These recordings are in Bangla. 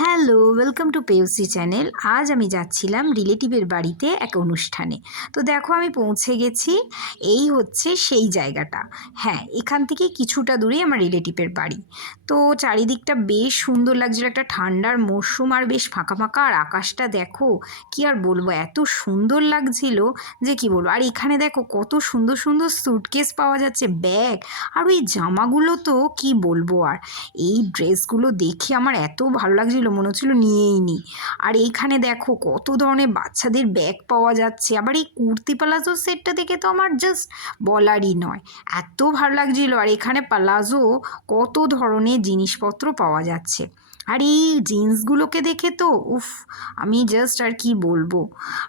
হ্যালো, ওয়েলকাম টু পেওসি চ্যানেল। আজ আমি যাচ্ছিলাম রিলেটিভের বাড়িতে এক অনুষ্ঠানে। তো দেখো আমি পৌঁছে গেছি। এই হচ্ছে সেই জায়গাটা। হ্যাঁ, এখান থেকে কিছুটা দূরেই আমার রিলেটিভের বাড়ি। তো চারিদিকটা বেশ সুন্দর লাগছিল, একটা ঠান্ডার মরশুম, আর বেশ ফাঁকা ফাঁকা, আর আকাশটা দেখো, কি আর বলবো, এত সুন্দর লাগছিল যে কি বলবো। আর এখানে দেখো কত সুন্দর সুন্দর স্যুটকেস পাওয়া যাচ্ছে, ব্যাগ, আর ওই জামাগুলো তো কি বলবো। আর এই ড্রেসগুলো দেখে আমার এত ভালো লাগছিল, মনে হচ্ছিল নিয়েই নিই। আর এইখানে দেখো কত ধরনের বাচ্চাদের ব্যাগ পাওয়া যাচ্ছে। আবার এই কুর্তি পালাজো সেটটা দেখে তো আমার জাস্ট বলারই নয়, এত ভালো লাগছিল। আর এখানে পালাজো কত ধরনের জিনিসপত্র পাওয়া যাচ্ছে। আর এই জিন্সগুলোকে দেখে তো উফ, আমি জাস্ট আর কি বলবো।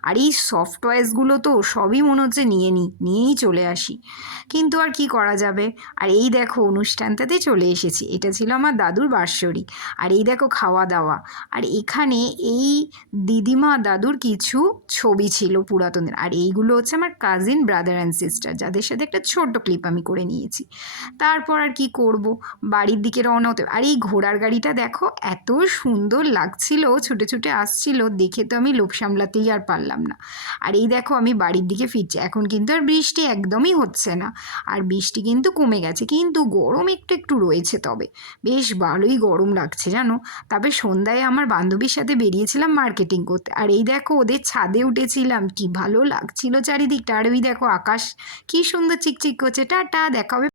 আর এই সফট টয়েসগুলো তো সবই মনে হচ্ছে নিয়েই চলে আসি, কিন্তু আর কি করা যাবে। আর এই দেখো অনুষ্ঠানটাতে চলে এসেছি, এটা ছিল আমার দাদুর বাৎসরিক। আর এই দেখো খাওয়া দাওয়া। আর এখানে এই দিদিমা দাদুর কিছু ছবি ছিল পুরাতনের। আর এইগুলো হচ্ছে আমার কাজিন ব্রাদার অ্যান্ড সিস্টার, যাদের সাথে একটা ছোট্ট ক্লিপ আমি করে নিয়েছি। তারপর আর কি করব, বাড়ির দিকে রওনা হতে। আর এই ঘোড়ার গাড়িটা দেখো এত সুন্দর লাগছিল, ছুটে ছুটে আসছিল, দেখে তো আমি লোভ সামলাতেই আর পারলাম না। আর এই দেখো আমি বাড়ির দিকে ফিরছি। এখন কিন্তু আর বৃষ্টি একদমই হচ্ছে না, আর বৃষ্টি কিন্তু কমে গেছে, কিন্তু গরম একটু একটু রয়েছে। তবে বেশ ভালোই গরম লাগছে জানো। তবে সন্ধ্যায় আমার বান্ধবীর সাথে বেরিয়েছিলাম মার্কেটিং করতে। আর এই দেখো ওদের ছাদে উঠেছিলাম, কি ভালো লাগছিল চারিদিকটা। আর ওই দেখো আকাশ কি সুন্দর চিকচিক করছে। টাটা, দেখা হবে।